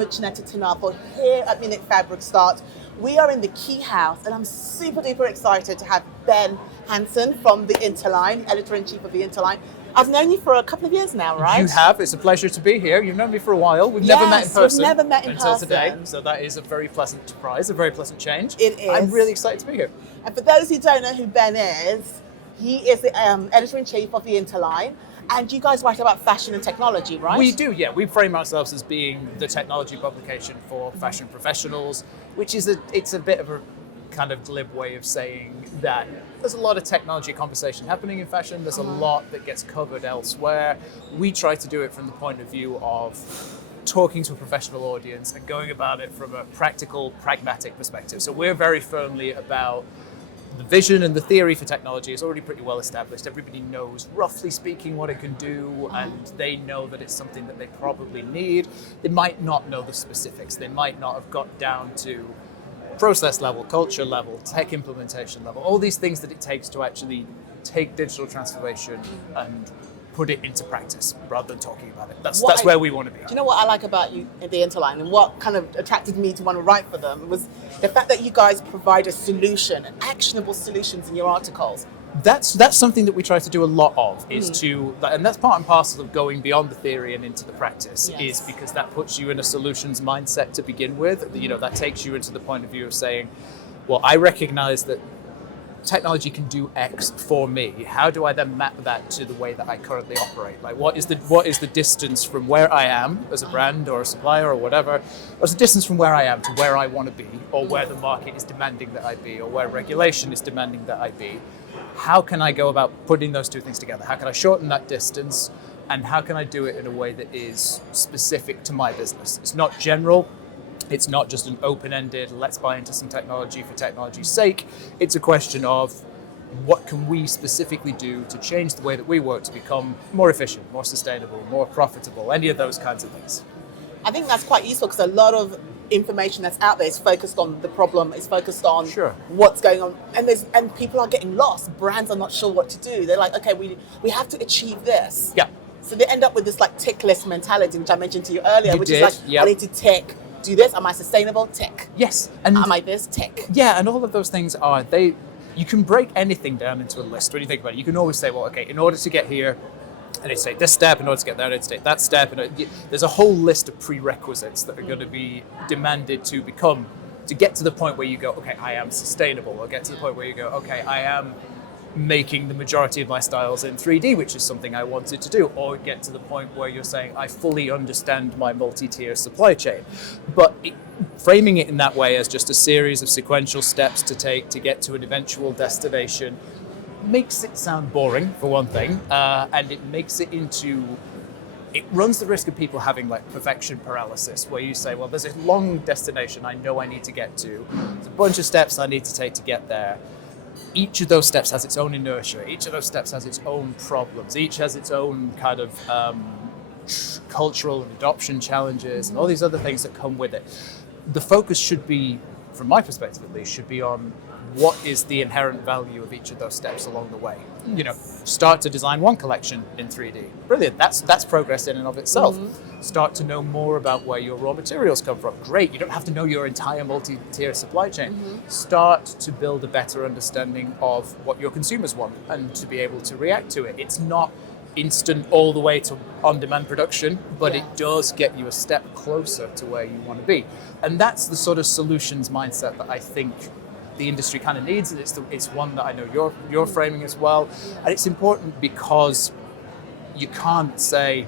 Muchaneta to Napel here at Munich Fabric Start. We are in the Key House, and I'm super duper excited to have Ben Hanson from the Interline, editor-in-chief of the Interline. I've known you for a couple of years now, right? You have. It's a pleasure to be here. You've known me for a while. We've never met in person. We've never met in until person. Today. So that is a very pleasant surprise, a very pleasant change. It is. I'm really excited to be here. And for those who don't know who Ben is, he is the editor-in-chief of the Interline. And you guys write about fashion and technology, right? We do, yeah. We frame ourselves as being the technology publication for fashion professionals, which is it's a bit of a kind of glib way of saying that there's a lot of technology conversation happening in fashion. There's a lot that gets covered elsewhere. We try to do it from the point of view of talking to a professional audience and going about it from a practical, pragmatic perspective. So we're very firmly about the vision and the theory for technology is already pretty well established. Everybody knows, roughly speaking, what it can do, and they know that it's something that they probably need. They might not know the specifics. They might not have got down to process level, culture level, tech implementation level, all these things that it takes to actually take digital transformation and put it into practice rather than talking about it. That's where we want to be. Do you know what I like about you at the Interline, and what kind of attracted me to want to write for them was the fact that you guys provide a solution, and actionable solutions in your articles. That's something that we try to do a lot of, and that's part and parcel of going beyond the theory and into the practice, is because that puts you in a solutions mindset to begin with. You know, that takes you into the point of view of saying, well, I recognize that technology can do X for me. How do I then map that to the way that I currently operate? Like, what is the distance from where I am as a brand or a supplier or whatever? What's the distance from where I am to where I want to be, or where the market is demanding that I be, or where regulation is demanding that I be? How can I go about putting those two things together? How can I shorten that distance? And how can I do it in a way that is specific to my business? It's not general. It's not just an open-ended, let's buy into some technology for technology's sake. It's a question of what can we specifically do to change the way that we work to become more efficient, more sustainable, more profitable, any of those kinds of things. I think that's quite useful because a lot of information that's out there is focused on the problem, is focused on what's going on, and people are getting lost. Brands are not sure what to do. They're like, okay, we have to achieve this. Yeah. So they end up with this like tick list mentality, which I mentioned to you earlier, is like, I need to tick, do this, am I sustainable? Tick. Yes. And am I this? Tick. Yeah, and all of those things are, you can break anything down into a list. When you think about it, you can always say, well, okay, in order to get here, I need to take this step. In order to get there, I need to take that step. And there's a whole list of prerequisites that are going to be demanded to get to the point where you go, okay, I am sustainable. Or get to the point where you go, okay, I am making the majority of my styles in 3D, which is something I wanted to do. Or get to the point where you're saying, I fully understand my multi-tier supply chain. But framing it in that way as just a series of sequential steps to take to get to an eventual destination makes it sound boring, for one thing, and it makes it runs the risk of people having like perfection paralysis, where you say, well, there's a long destination I know I need to get to. There's a bunch of steps I need to take to get there. Each of those steps has its own inertia. Each of those steps has its own problems. Each has its own kind of cultural and adoption challenges and all these other things that come with it. The focus should be, from my perspective at least, should be on what is the inherent value of each of those steps along the way. You know, start to design one collection in 3D. Brilliant, that's progress in and of itself. Start to know more about where your raw materials come from. Great, you don't have to know your entire multi-tier supply chain. Start to build a better understanding of what your consumers want and to be able to react to it. It's not instant all the way to on-demand production, but it does get you a step closer to where you want to be. And that's the sort of solutions mindset that I think the industry kind of needs, and it's one that I know you're framing as well. And it's important because you can't say,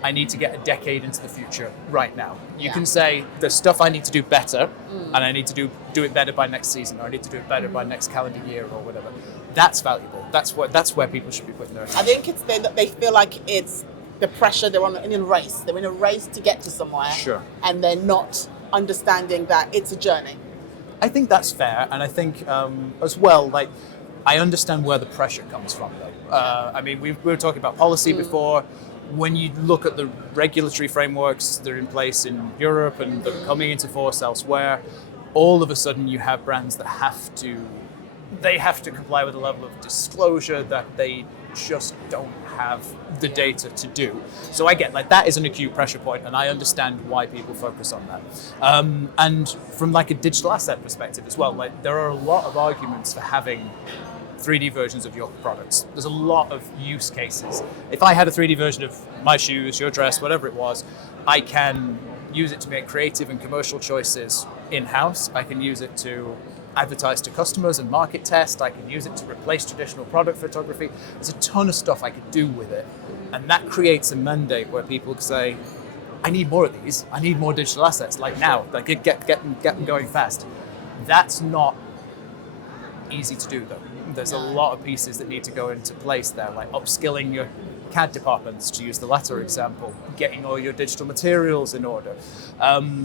I need to get a decade into the future right now. You can say, there's stuff I need to do better, and I need to do it better by next season, or I need to do it better by next calendar year or whatever. That's valuable. That's where people should be putting their attention. I think it's that they feel like it's the pressure, they're in a race. They're in a race to get to somewhere. Sure. And they're not understanding that it's a journey. I think that's fair, and I think as well, like, I understand where the pressure comes from, though. I mean, we were talking about policy before. When you look at the regulatory frameworks that are in place in Europe and that are coming into force elsewhere, all of a sudden you have brands that have to comply with a level of disclosure that they just don't have the data to do. So I get that is an acute pressure point, and I understand why people focus on that. And from a digital asset perspective as well, there are a lot of arguments for having 3D versions of your products. There's a lot of use cases. If I had a 3D version of my shoes, your dress, whatever it was, I can use it to make creative and commercial choices in-house. I can use it to advertise to customers and market test. I can use it to replace traditional product photography. There's a ton of stuff I could do with it. And that creates a mandate where people say, I need more of these. I need more digital assets, now. Get them going fast. That's not easy to do, though. There's a lot of pieces that need to go into place there, like upskilling your CAD departments, to use the latter example, getting all your digital materials in order.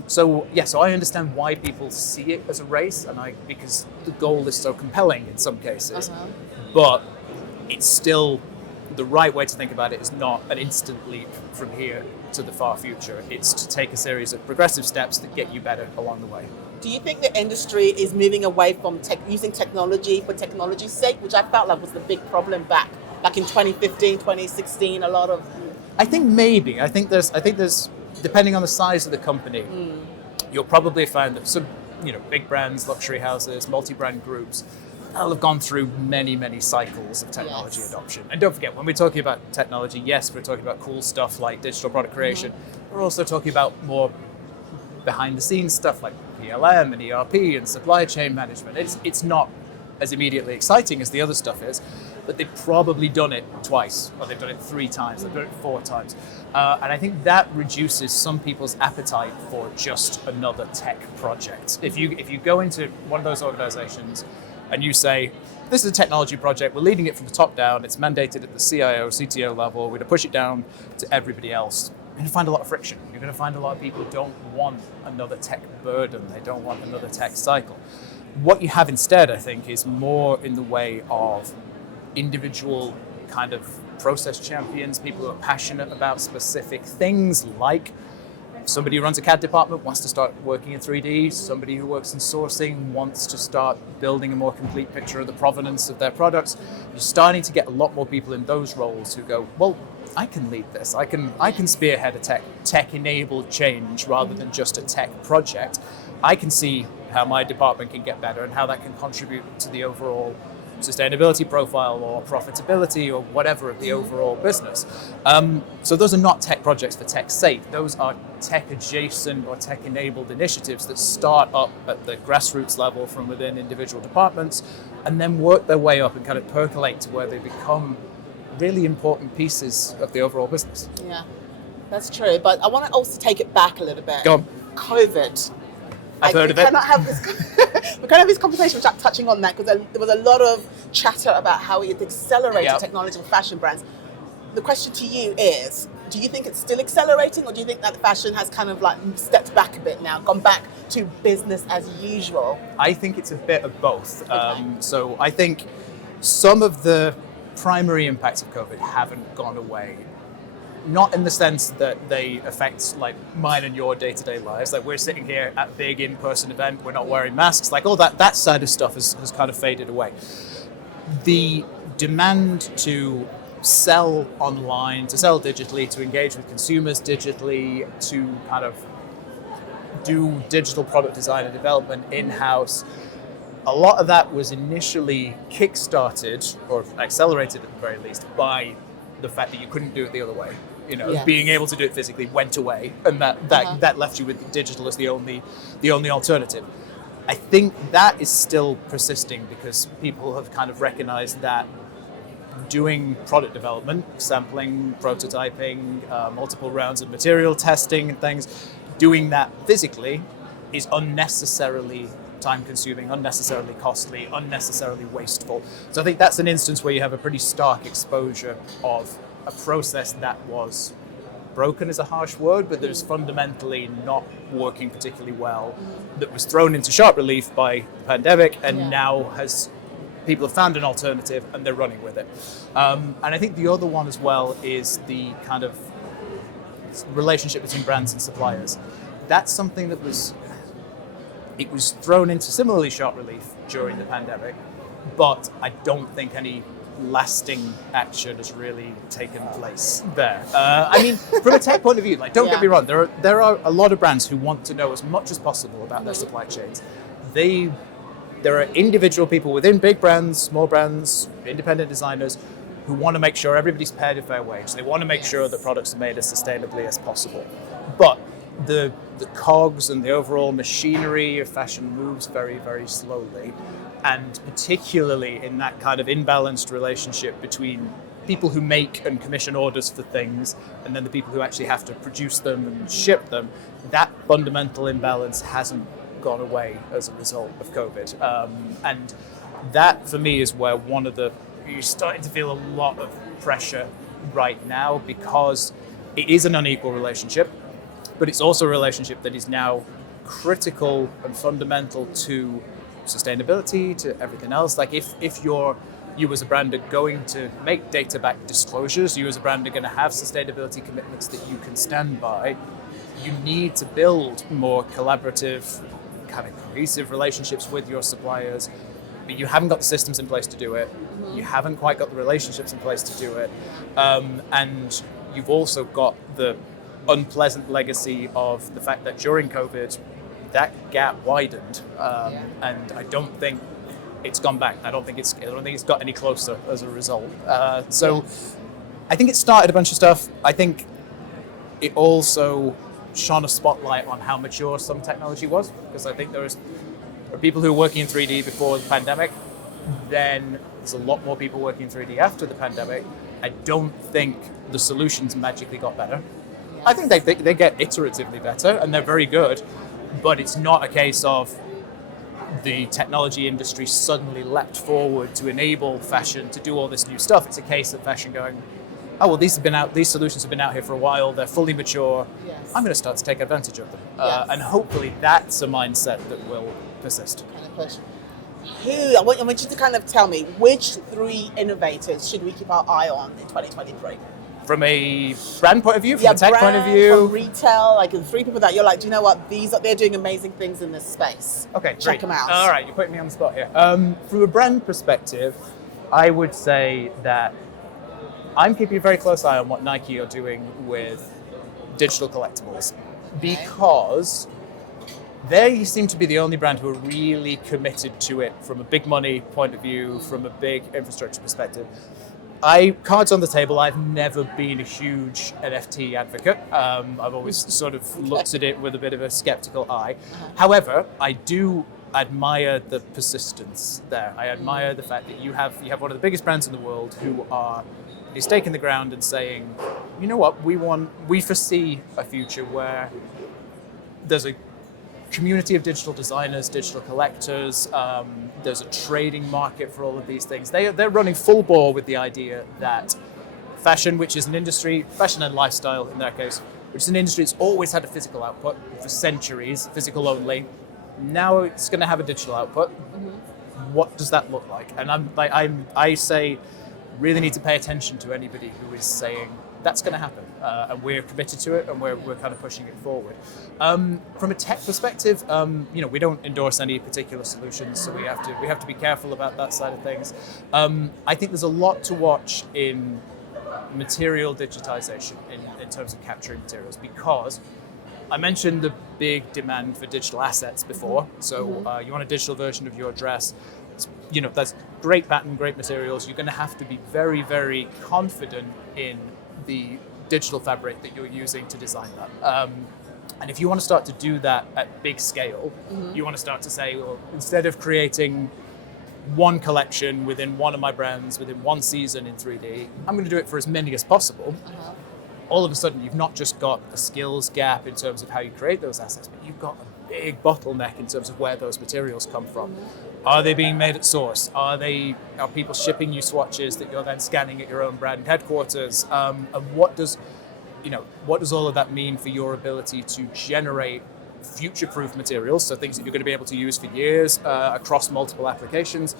So I understand why people see it as a race, because the goal is so compelling in some cases. But it's still, the right way to think about it is not an instant leap from here to the far future. It's to take a series of progressive steps that get you better along the way. Do you think the industry is moving away from using technology for technology's sake, which I felt like was the big problem back in 2015, 2016, a lot of... I think maybe. I think there's, depending on the size of the company, you'll probably find that some, big brands, luxury houses, multi-brand groups, they'll have gone through many, many cycles of technology adoption. And don't forget, when we're talking about technology, yes, we're talking about cool stuff like digital product creation. We're also talking about more behind the scenes stuff like PLM and ERP and supply chain management. It's not as immediately exciting as the other stuff is, but they've probably done it twice, or they've done it 3 times, they've done it 4 times. And I think that reduces some people's appetite for just another tech project. If you go into one of those organizations and you say, this is a technology project, we're leading it from the top down, it's mandated at the CIO, CTO level, we're going to push it down to everybody else, you're going to find a lot of friction. You're going to find a lot of people who don't want another tech burden, they don't want another tech cycle. What you have instead, I think, is more in the way of individual kind of process champions, people who are passionate about specific things, like somebody who runs a CAD department wants to start working in 3D, somebody who works in sourcing wants to start building a more complete picture of the provenance of their products. You're starting to get a lot more people in those roles who go, well, I can lead this. I can spearhead a tech-enabled change rather than just a tech project. I can see how my department can get better and how that can contribute to the overall sustainability profile or profitability or whatever of the overall business. So those are not tech projects for tech's sake. Those are tech adjacent or tech enabled initiatives that start up at the grassroots level from within individual departments and then work their way up and kind of percolate to where they become really important pieces of the overall business. Yeah, that's true. But I want to also take it back a little bit. Go on. COVID. I've heard of it. We can't have this conversation without touching on that, because there was a lot of chatter about how it accelerated technology for fashion brands. The question to you is, do you think it's still accelerating, or do you think that fashion has kind of stepped back a bit now, gone back to business as usual? I think it's a bit of both. Okay. So I think some of the primary impacts of COVID haven't gone away. Not in the sense that they affect mine and your day-to-day lives. We're sitting here at a big in-person event, we're not wearing masks, all that side of stuff has kind of faded away. The demand to sell online, to sell digitally, to engage with consumers digitally, to kind of do digital product design and development in-house, a lot of that was initially kick-started, or accelerated at the very least, by the fact that you couldn't do it the other way. Being able to do it physically went away, and that left you with digital as the only alternative. I think that is still persisting because people have kind of recognized that doing product development, sampling, prototyping, multiple rounds of material testing and things, doing that physically is unnecessarily time-consuming, unnecessarily costly, unnecessarily wasteful. So I think that's an instance where you have a pretty stark exposure of a process that was broken is a harsh word, but that is fundamentally not working particularly well, that was thrown into sharp relief by the pandemic, and now people have found an alternative and they're running with it. And I think the other one as well is the kind of relationship between brands and suppliers. That's something that was thrown into similarly sharp relief during the pandemic, but I don't think any lasting action has really taken place there. I mean, from a tech point of view, like, don't get me wrong, there are a lot of brands who want to know as much as possible about their supply chains. There are individual people within big brands, small brands, independent designers who want to make sure everybody's paid a fair wage. They want to make sure that products are made as sustainably as possible. But the cogs and the overall machinery of fashion moves very, very slowly. And particularly in that kind of imbalanced relationship between people who make and commission orders for things and then the people who actually have to produce them and ship them, that fundamental imbalance hasn't gone away as a result of COVID. And that, for me, is where you're starting to feel a lot of pressure right now, because it is an unequal relationship, but it's also a relationship that is now critical and fundamental to sustainability, to everything else. Like if you as a brand are going to make data-backed disclosures, you as a brand are going to have sustainability commitments that you can stand by, you need to build more collaborative, kind of cohesive relationships with your suppliers, but you haven't got the systems in place to do it. You haven't quite got the relationships in place to do it. And you've also got the unpleasant legacy of the fact that during COVID, that gap widened, and I don't think it's gone back. I don't think it's got any closer as a result. I think it started a bunch of stuff. I think it also shone a spotlight on how mature some technology was, because I think there are people who were working in 3D before the pandemic. Then there's a lot more people working in 3D after the pandemic. I don't think the solutions magically got better. I think they get iteratively better, and they're very good. But it's not a case of the technology industry suddenly leapt forward to enable fashion to do all this new stuff. It's a case of fashion going, oh, well, these solutions have been out here for a while, they're fully mature, I'm going to start to take advantage of them. And hopefully that's a mindset that will persist. I want you to kind of tell me, which 3 innovators should we keep our eye on in 2023? From a brand point of view, from a tech point of view, from retail, like the 3 people that you're like, do you know what? They're doing amazing things in this space. Okay, check them out. All right, you're putting me on the spot here. From a brand perspective, I would say that I'm keeping a very close eye on what Nike are doing with digital collectibles, because they seem to be the only brand who are really committed to it from a big money point of view, from a big infrastructure perspective. Cards on the table, I've never been a huge NFT advocate. I've always sort of looked at it with a bit of a skeptical eye. However, I do admire the persistence there. I admire the fact that you have one of the biggest brands in the world who are a stake in the ground and saying, you know what, we foresee a future where there's a community of digital designers, digital collectors. There's a trading market for all of these things. They're running full bore with the idea that fashion, which is an industry, fashion and lifestyle in that case, which is an industry that's always had a physical output for centuries, physical only. Now it's going to have a digital output. What does that look like? And I say, really need to pay attention to anybody who is saying that's going to happen, and we're committed to it, and we're kind of pushing it forward. From a tech perspective, we don't endorse any particular solutions, so we have to be careful about that side of things. I think there's a lot to watch in material digitization in terms of capturing materials, because I mentioned the big demand for digital assets before. So you want a digital version of your dress. That's great pattern, great materials. You're going to have to be very, very confident in the digital fabric that you're using to design that. And if you want to start to do that at big scale, you want to start to say, well, instead of creating one collection within one of my brands, within one season in 3D, I'm going to do it for as many as possible. All of a sudden, you've not just got a skills gap in terms of how you create those assets, but you've got a big bottleneck in terms of where those materials come from. Are they being made at source? Are people shipping you swatches that you're then scanning at your own brand headquarters? And what does all of that mean for your ability to generate future-proof materials, so things that you're going to be able to use for years across multiple applications?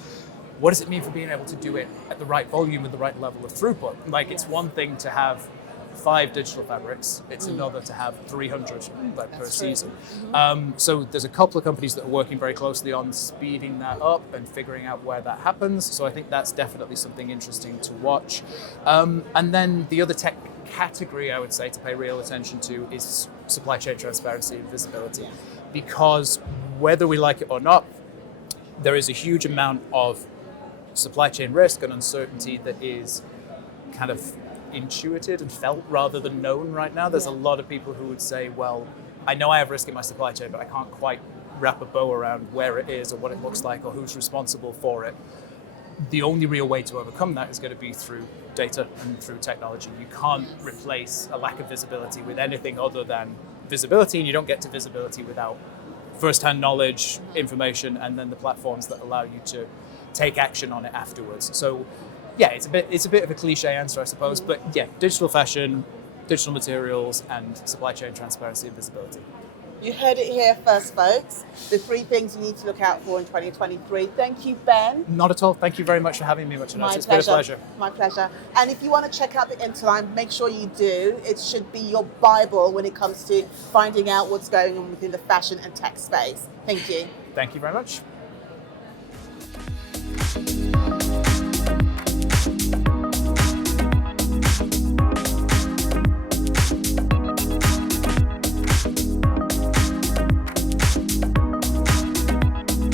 What does it mean for being able to do it at the right volume with the right level of throughput? Like, it's one thing to have 5 digital fabrics. It's another to have 300 per season. So there's a couple of companies that are working very closely on speeding that up and figuring out where that happens. So I think that's definitely something interesting to watch. And then the other tech category I would say to pay real attention to is supply chain transparency and visibility. Because whether we like it or not, there is a huge amount of supply chain risk and uncertainty that is kind of intuited and felt rather than known right now. There's a lot of people who would say, well, I know I have risk in my supply chain, but I can't quite wrap a bow around where it is or what it looks like or who's responsible for it. The only real way to overcome that is going to be through data and through technology. You can't replace a lack of visibility with anything other than visibility, and you don't get to visibility without first-hand knowledge, information, and then the platforms that allow you to take action on it afterwards. So yeah, it's a bit of a cliche answer, I suppose, but yeah, digital fashion, digital materials, and supply chain transparency and visibility. You heard it here first, folks. The 3 things you need to look out for in 2023. Thank you, Ben. Not at all. Thank you very much for having me, Muchaneta. It's been a pleasure. My pleasure. And if you want to check out the Interline, make sure you do. It should be your Bible when it comes to finding out what's going on within the fashion and tech space. Thank you. Thank you very much.